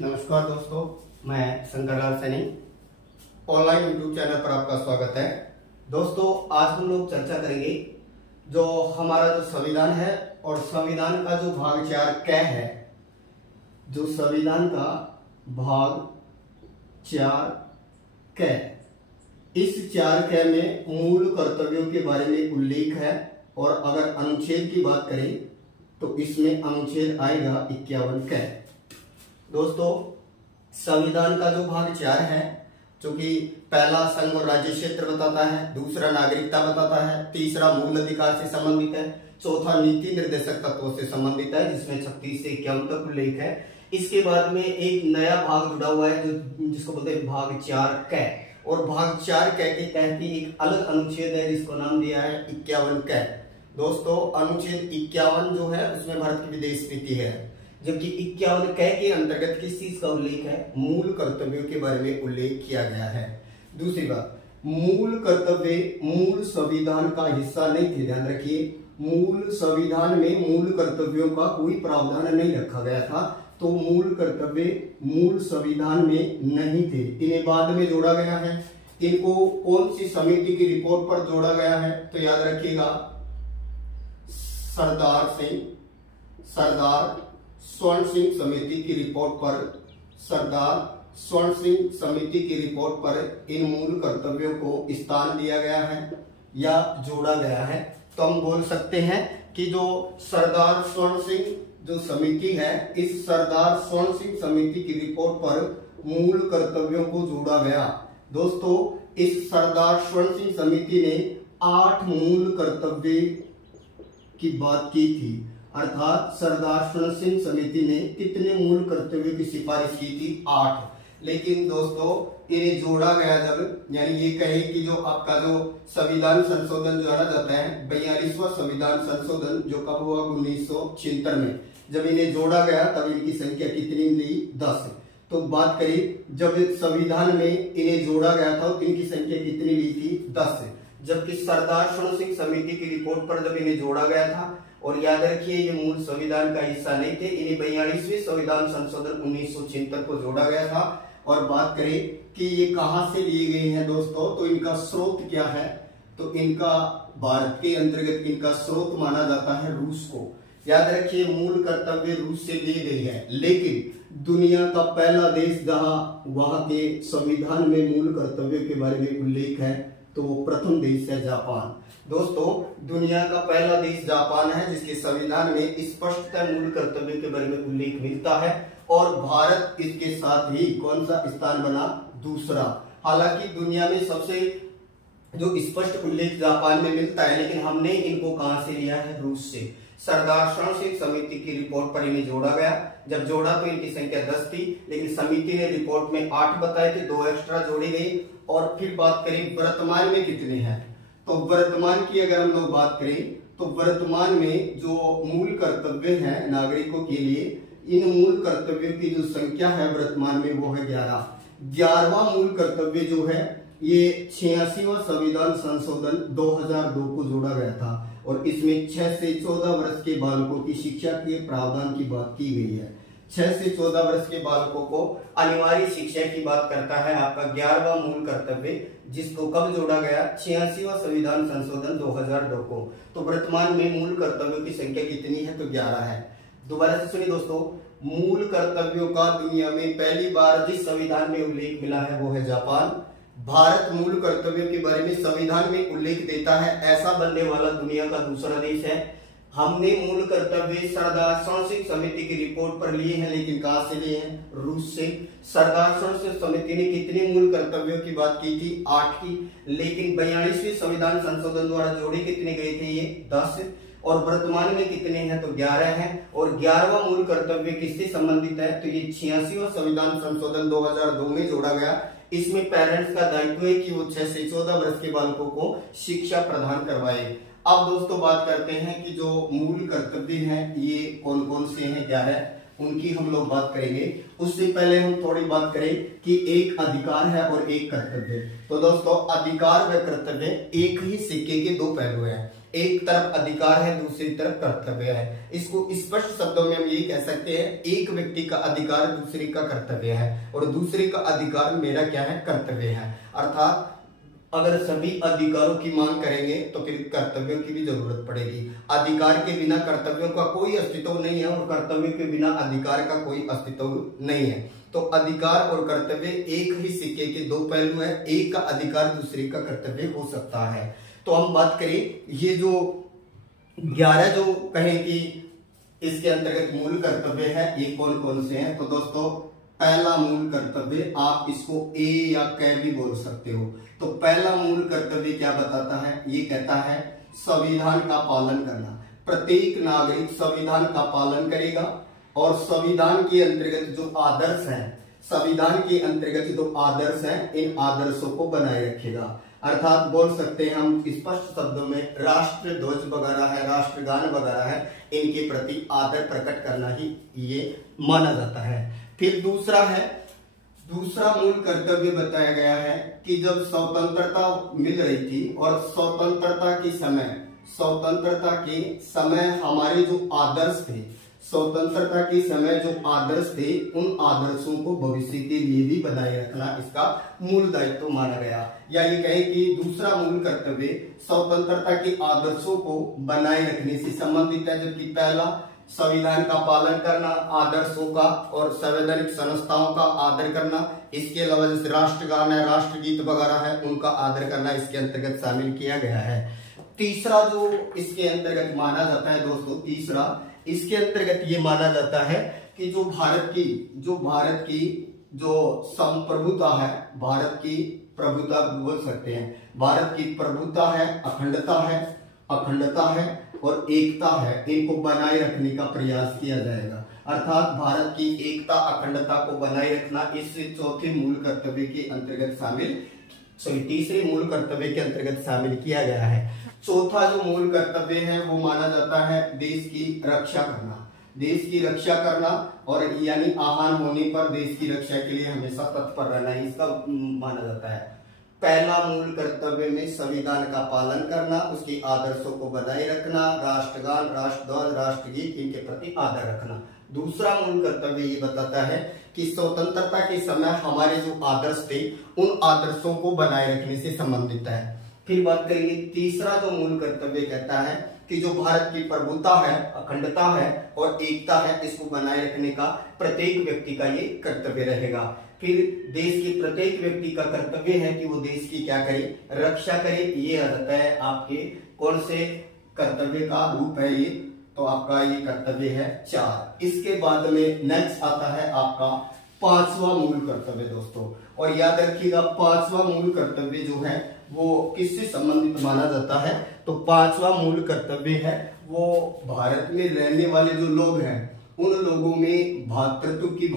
नमस्कार दोस्तों, मैं Shankarlal Saini. Online YouTube channel पर आपका स्वागत है। दोस्तों, आज हम लोग चर्चा करेंगे जो हमारा जो संविधान है और संविधान का जो भाग 4 क है। जो संविधान का भाग 4 क, इस 4 क में मूल कर्तव्यों के बारे में उल्लेख है। और अगर अनुच्छेद की बात करें तो इसमें अनुच्छेद आएगा 51 क। दोस्तों, संविधान का जो भाग 4 है, जो कि पहला संघ और राज्य क्षेत्र बताता है, दूसरा नागरिकता बताता है, तीसरा मूल अधिकार से संबंधित है, चौथा नीति निर्देशक तत्वों से संबंधित है, जिसमें 36 से 51 तक उल्लेख है। इसके बाद में एक नया भाग जुड़ा हुआ है जिसको बोलते हैं भाग 4 क। और भाग 4 क के तहत ही एक अलग अनुच्छेद है जिसको नाम दिया है 51 क। दोस्तों, अनुच्छेद 51 जो है उसमें भारत की विदेश नीति है, जबकि 51 क के अंतर्गत किस चीज का उल्लेख है? मूल कर्तव्यों के बारे में उल्लेख किया गया है। दूसरी बात, मूल कर्तव्य मूल संविधान का हिस्सा नहीं थे। ध्यान रखिए, मूल संविधान में मूल कर्तव्यों का कोई प्रावधान नहीं रखा गया था, तो मूल कर्तव्य मूल संविधान में नहीं थे। इन्हें बाद में जोड़ा गया है। इनको कौन सी समिति की रिपोर्ट पर जोड़ा गया है? तो याद रखिएगा, सरदार स्वर्ण सिंह समिति की रिपोर्ट पर, सरदार स्वर्ण सिंह समिति की रिपोर्ट पर इन मूल कर्तव्यों को स्थान दिया गया है या जोड़ा गया है। तो हम बोल सकते हैं कि जो सरदार स्वर्ण सिंह जो समिति है, इस सरदार स्वर्ण सिंह समिति की रिपोर्ट पर मूल कर्तव्यों को जोड़ा गया। दोस्तों, इस सरदार स्वर्ण सिंह समिति ने 8 मूल कर्तव्य की बात की थी। अर्थात सरदार स्वर्ण सिंह समिति ने कितने मूल कर्तव्यों की सिफारिश की थी? 8। लेकिन दोस्तों, इन्हें जोड़ा गया जब, यानी ये कहे कि जो आपका जो संविधान संशोधन जो जाना जाता है, 42वां संविधान संशोधन, जो कब हुआ? 1976 में। जब इन्हें जोड़ा गया तब इनकी संख्या कितनी मिली? 10। तो बात करें, जब संविधान में इन्हें जोड़ा गया था तो इनकी संख्या कितनी ली थी? 10। जबकि सरदार स्वर्ण सिंह समिति की रिपोर्ट पर जब इन्हें जोड़ा गया था, और याद रखिए ये मूल संविधान का हिस्सा नहीं थे, इन्हें 42वें संविधान संशोधन 1976 को जोड़ा गया था। और बात करें कि ये कहां से लिए गए हैं दोस्तों, तो इनका स्रोत क्या है? तो इनका भारत के अंतर्गत इनका स्रोत माना जाता है रूस को। याद रखिए, मूल कर्तव्य रूस से लिए गए हैं, लेकिन दुनिया का पहला देश जहां वहां के संविधान में मूल कर्तव्यों के बारे में उल्लेख है, तो वो प्रथम देश है जापान। दोस्तों, दुनिया का पहला देश जापान है जिसके संविधान में स्पष्टतः मूल कर्तव्य के बारे में उल्लेख मिलता है, और भारत इसके साथ ही कौन सा स्थान बना? दूसरा। हालांकि दुनिया में सबसे जो स्पष्ट उल्लेख जापान में मिलता है, लेकिन हमने इनको कहां से लिया है? रूस से। सरदार स्वर्ण सिंह समिति की रिपोर्ट पर इन्हें जोड़ा गया। जब जोड़ा तो इनकी संख्या 10 थी, लेकिन समिति ने रिपोर्ट में 8 बताए थे, 2 एक्स्ट्रा जोड़ी गई। और फिर बात करें वर्तमान में कितने हैं, तो वर्तमान की अगर हम लोग बात करें तो वर्तमान में जो मूल कर्तव्य है नागरिकों के लिए, इन मूल कर्तव्यों की जो संख्या है वर्तमान में वो है 11। 11वां मूल कर्तव्य जो है ये 86वां संविधान संशोधन 2002 को जोड़ा गया था, और इसमें 6 से 14 वर्ष के बालकों की शिक्षा के प्रावधान की बात की गई है। 6 से 14 वर्ष के बालकों को अनिवार्य शिक्षा की बात करता है आपका 11वां मूल कर्तव्य, जिसको कब जोड़ा गया? 86वां संविधान संशोधन 2002 को। तो वर्तमान में मूल कर्तव्यों की संख्या कितनी है? तो 11 है। दोबारा से सुनिए दोस्तों, मूल कर्तव्यों का दुनिया में पहली बार जिस संविधान में उल्लेख मिला है वो है जापान। भारत मूल कर्तव्यों के बारे में संविधान में उल्लेख देता है, ऐसा बनने वाला दुनिया का दूसरा देश है। हमने मूल कर्तव्य सरदार स्वर्ण सिंह समिति की रिपोर्ट पर लिए हैं, लेकिन कहां से लिए हैं? रूस से। सरदार स्वर्ण सिंह समिति ने कितने मूल कर्तव्यों की बात की थी? 8 की। लेकिन 42वें संविधान संशोधन द्वारा जोड़े कितने गए थे? ये 10। और वर्तमान में कितने हैं? तो 11 हैं। और 11वां मूल कर्तव्य किससे संबंधित है? तो ये 86वां संविधान संशोधन 2002 में जोड़ा गया। इसमें पेरेंट्स का दायित्व है कि वो 6 से 14 वर्ष के बालकों को शिक्षा प्रदान करवाए। अब दोस्तों बात करते हैं कि जो मूल कर्तव्य हैं ये कौन कौन से हैं, क्या है, उनकी हम लोग बात करेंगे। उससे पहले हम थोड़ी बात करें कि एक अधिकार है और एक कर्तव्य। तो दोस्तों, अधिकार व कर्तव्य एक ही सिक्के के दो पहलू हैं। एक तरफ अधिकार है, दूसरी तरफ कर्तव्य है। इसको स्पष्ट शब्दों में हम यही कह सकते हैं, एक व्यक्ति का अधिकार दूसरे का कर्तव्य है और दूसरे का अधिकार मेरा क्या है, कर्तव्य है। अर्थात अगर सभी अधिकारों की मांग करेंगे तो फिर कर्तव्यों की भी जरूरत पड़ेगी। अधिकार के बिना कर्तव्यों का कोई अस्तित्व नहीं है और कर्तव्य के बिना अधिकार का कोई अस्तित्व नहीं है। तो अधिकार और कर्तव्य एक ही सिक्के के दो पहलू है, एक का अधिकार दूसरे का कर्तव्य हो सकता है। तो हम बात करें ये जो 11 जो कहें कि इसके अंतर्गत मूल कर्तव्य है, ये कौन कौन से हैं। तो दोस्तों पहला मूल कर्तव्य, आप इसको ए या कै भी बोल सकते हो। तो पहला मूल कर्तव्य क्या बताता है, ये कहता है संविधान का पालन करना। प्रत्येक नागरिक संविधान का पालन करेगा और संविधान के अंतर्गत जो आदर्श हैं, संविधान के अंतर्गत जो आदर्श हैं, इन आदर्शों को बनाए रखेगा। अर्थात बोल सकते हैं हम स्पष्ट शब्दों में, राष्ट्र ध्वज वगैरह है, राष्ट्रगान वगैरह है, इनके प्रति आदर प्रकट करना ही ये माना जाता है। फिर दूसरा मूल कर्तव्य बताया गया है कि जब स्वतंत्रता मिल रही थी और स्वतंत्रता के समय हमारे जो आदर्श थे, स्वतंत्रता के समय जो आदर्श थे, उन आदर्शों को भविष्य के लिए भी बनाए रखना इसका मूल दायित्व माना गया। या ये कहें कि दूसरा मूल कर्तव्य स्वतंत्रता के आदर्शों को बनाए रखने से संबंधित है, जबकि पहला संविधान का पालन करना, आदर्शों का और संवैधानिक संस्थाओं का आदर करना, इसके अलावा जैसे राष्ट्रगान है, राष्ट्रगीत वगैरह है, उनका आदर करना इसके अंतर्गत शामिल किया गया है। तीसरा जो इसके अंतर्गत माना जाता है दोस्तों, तीसरा इसके अंतर्गत ये माना जाता है कि जो भारत की जो संप्रभुता है, भारत की प्रभुता बोल सकते हैं, भारत की प्रभुता है, अखंडता है और एकता है, इनको बनाए रखने का प्रयास किया जाएगा। अर्थात भारत की एकता अखंडता को बनाए रखना इस चौथे मूल कर्तव्य के अंतर्गत तीसरे मूल कर्तव्य के अंतर्गत शामिल किया गया है। चौथा जो मूल कर्तव्य है वो माना जाता है देश की रक्षा करना और यानी आह्वान होने पर देश की रक्षा के लिए हमेशा तत्पर रहना, इसका माना जाता है। पहला मूल कर्तव्य में संविधान का पालन करना, उसके आदर्शों को बनाए रखना, राष्ट्रगान, राष्ट्रध्वज, राष्ट्रगीत, इनके प्रति आदर रखना। दूसरा मूल कर्तव्य ये बताता है कि स्वतंत्रता के समय हमारे जो आदर्श थे, उन आदर्शों को बनाए रखने से संबंधित है। फिर बात करेंगे तीसरा जो मूल कर्तव्य कहता है कि जो भारत की प्रभुता है, अखंडता है और एकता है, इसको बनाए रखने का प्रत्येक व्यक्ति का ये कर्तव्य रहेगा। फिर देश के प्रत्येक व्यक्ति का कर्तव्य है कि वो देश की क्या करे, रक्षा करे। ये आ जाता है आपके कौन से कर्तव्य का रूप है ये, तो आपका ये कर्तव्य है 4। इसके बाद में नेक्स्ट आता है आपका 5वां मूल कर्तव्य दोस्तों, और याद रखिएगा 5वां मूल कर्तव्य जो है वो किससे संबंधित माना जाता है। तो 5वां मूल कर्तव्य है वो भारत में रहने वाले जो लोग हैं, उन लोगों में भातृत्व की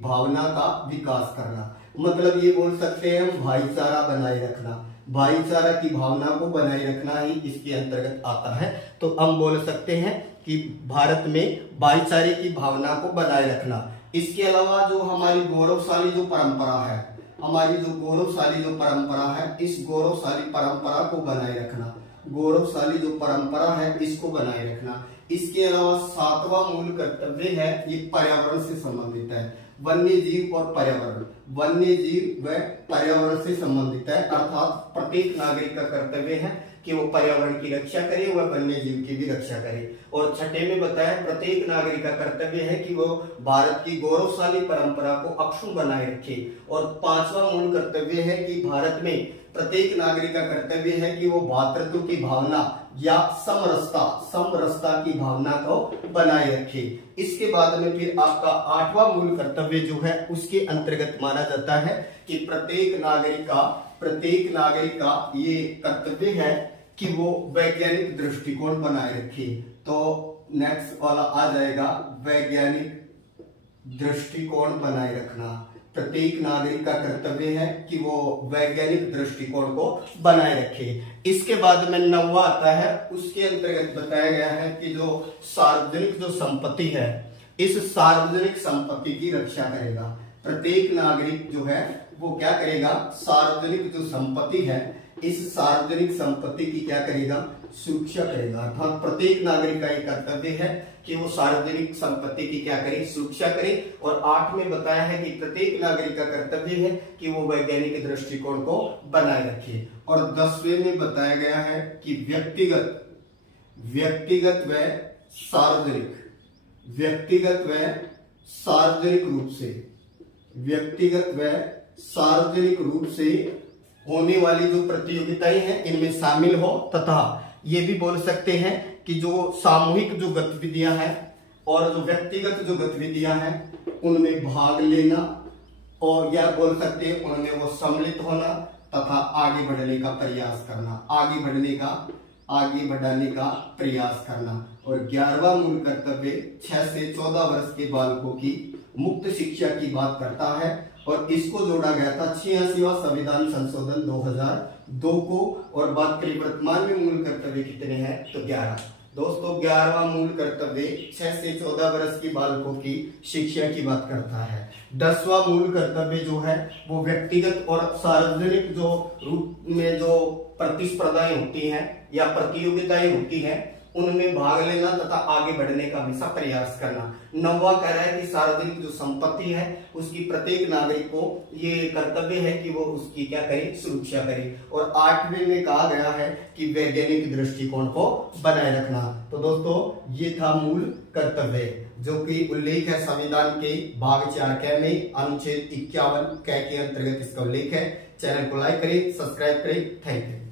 भावना का विकास करना। मतलब ये बोल सकते हैं हम भाईचारा बनाए रखना, भाईचारा की भावना को बनाए रखना ही इसके अंतर्गत आता है। तो हम बोल सकते हैं कि भारत में भाईचारे की भावना को बनाए रखना। इसके अलावा जो हमारी गौरवशाली जो परंपरा है, इस गौरवशाली परंपरा को बनाए रखना, गौरवशाली जो परंपरा है इसको बनाए रखना। इसके अलावा 7वां मूल कर्तव्य है ये पर्यावरण से संबंधित है, वन्य जीव व पर्यावरण से संबंधित है। अर्थात प्रत्येक नागरिक का कर्तव्य है कि वो पर्यावरण की रक्षा करे, वह वन्य जीव की भी रक्षा करे। और छठे में बताया प्रत्येक नागरिक का कर्तव्य है कि वो भारत की गौरवशाली परंपरा को अक्षुण्ण बनाए रखे। और 5वां मूल कर्तव्य है कि भारत में प्रत्येक नागरिक का कर्तव्य है कि वो भातृत्व की भावना या समरसता की भावना को बनाए रखे। इसके बाद में फिर आपका 8वां मूल कर्तव्य जो है उसके अंतर्गत माना जाता है कि प्रत्येक नागरिक का ये कर्तव्य है कि वो वैज्ञानिक दृष्टिकोण बनाए रखे। तो नेक्स्ट वाला आ जाएगा वैज्ञानिक दृष्टिकोण बनाए रखना। प्रत्येक नागरिक का कर्तव्य है कि वो वैज्ञानिक दृष्टिकोण को बनाए रखे। इसके बाद में 9वां आता है, उसके अंतर्गत बताया गया है कि जो सार्वजनिक जो संपत्ति है, इस सार्वजनिक संपत्ति की रक्षा करेगा। प्रत्येक नागरिक जो है वो क्या करेगा, सार्वजनिक जो संपत्ति है इस सार्वजनिक संपत्ति की क्या करेगा, सुरक्षा करेगा। अर्थात प्रत्येक नागरिक का ये कर्तव्य है कि वो सार्वजनिक संपत्ति की क्या करे, सुरक्षा करे। और 8 में बताया है कि प्रत्येक नागरिक का कर्तव्य है कि वो वैज्ञानिक दृष्टिकोण को बनाए रखे। और 10वें में बताया गया है कि व्यक्तिगत व सार्वजनिक रूप से होने वाली जो प्रतियोगिताएं हैं इनमें शामिल हो, तथा ये भी बोल सकते हैं कि जो सामूहिक जो गतिविधियां हैं और जो व्यक्तिगत जो गतिविधियां हैं उनमें भाग लेना, और या बोल सकते हैं उनमें वो सम्मिलित होना तथा आगे बढ़ने का प्रयास करना, आगे बढ़ाने का प्रयास करना। और 11वां मूल कर्तव्य 6 से 14 वर्ष के बालकों की मुक्त शिक्षा की बात करता है, और इसको जोड़ा गया था 86वां संविधान संशोधन 2002 को। और बात करें वर्तमान में मूल कर्तव्य कितने हैं, तो 11। दोस्तों 11वां मूल कर्तव्य 6 से 14 वर्ष की बालकों की शिक्षा की बात करता है। 10वां मूल कर्तव्य जो है वो व्यक्तिगत और सार्वजनिक जो रूप में जो प्रतिस्पर्धाएं होती हैं या प्रतियोगिताएं होती हैं उनमें भाग लेना तथा आगे बढ़ने का हमेशा प्रयास करना। 9वां कह रहा है कि सार्वजनिक जो संपत्ति है उसकी प्रत्येक नागरिक को ये कर्तव्य है कि वो उसकी क्या करे, सुरक्षा करे। और 8वें में कहा गया है कि वैज्ञानिक दृष्टिकोण को बनाए रखना। तो दोस्तों ये था मूल कर्तव्य जो कि उल्लेख है संविधान के भाग 4 क में अनुच्छेद 51 क के अंतर्गत इसका उल्लेख है। चैनल को लाइक करें, सब्सक्राइब करें। Thank you.